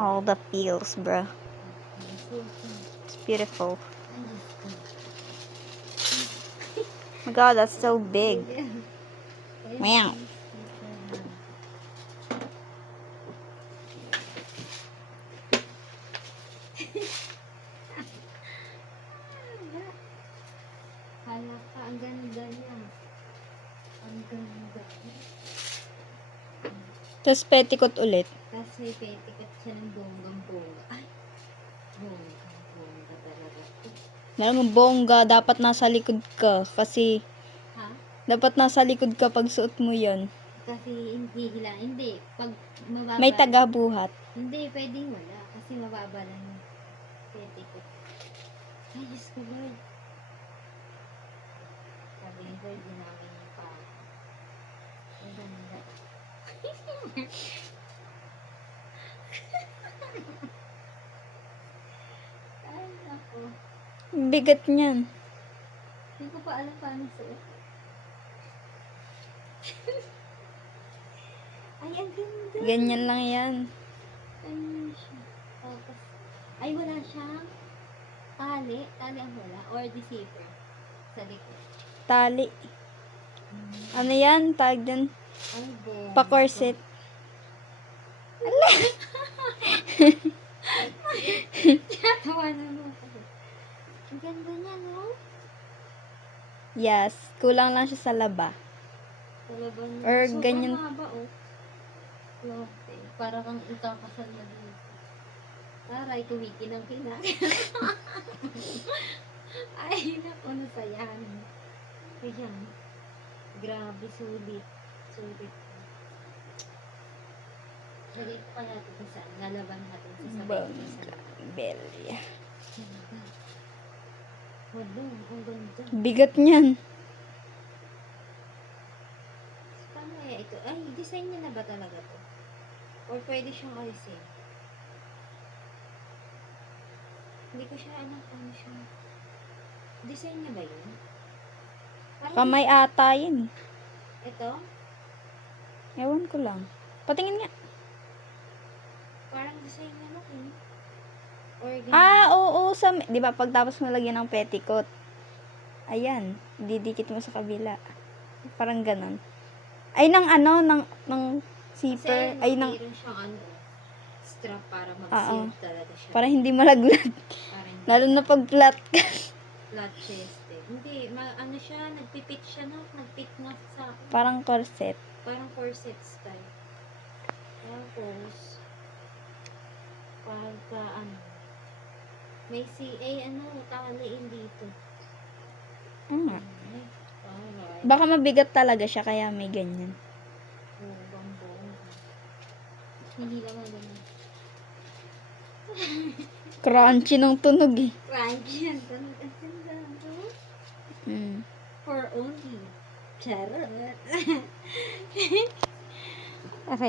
all the feels, bro. It's beautiful. Oh my god, that's so big. Wow. Hala ka, ang ganda niya. Ang ganda. Tapos petticoat ulit. Tapos may petikat siya ng bonggang-bongga. Ay, bonggang-bongga talaga. Alam mo, bongga, dapat nasa likod ka. Kasi, Ha? dapat nasa likod ka pag suot mo yon. Kasi hindi hila. Hindi. Pag mababa. May tagabuhat. Hindi, pwedeng wala. Kasi mababa lang yung petikat. Ay, Diyos ko, Lord. Sabi ni Lord, din namin yung pa. Ang ganda. Ay, ako. Bigat niyan. Hindi ko pa alam paano suot. Ay, ang ganda. Ganyan lang yan. Ay, siya. Tapos, ay, wala siyang tali. Tali ang wala. Or the zipper. Sa likod. Tali. Ano yan? Tag din. Ay, bong. Pa-corset. Tawa naman ako. Ang ganda niya, no? Yes. Kulang lang siya sa laba. Talagang Or sobrang ganyan. haba, oh. Grabe. Para kang ikakasal na dito. Taray, kumikinang-kinang. Ay, naku, nasayahan. Ayan. Grabe, sulit. Sulit. Lagay ko kaya ito kung saan. Lalaban natin sa sabay. Belly. Wala, ang ganda. Bigat niyan. Paano kaya ito? Ay, design niya na ba talaga to? Or pwede siyang alisin? Hindi ko siya alam kung ano siya. Design niya ba yun? Parang Kamay ata yun. ito? Ewan ko lang. Patingin nga. Parang design niya na eh. Or ganyan. Ah, oo. Di ba pagtapos mo lagyan ng petticoat. Ayan. Didikit mo sa kabila. Parang ganon. Ay, ng ano, ng zipper. Kasi Ay, ng, mayroon siyang ano, strap para mag-seal talaga siya. para hindi malaglag. Para hindi Lalo na pag flat ka. flat chested. Hindi, ano siya, nagpipit siya na, nagpit na sa akin. Parang corset. Parang corset style. Tapos, pagka ano, may ano, taliin dito. Ay, alright. Baka mabigat talaga siya kaya may ganyan. Oh, bambong. Hindi naman ganun. Crunchy ng tunog eh. Crunchy yan. Ang ganda. For only. Charot. Okay.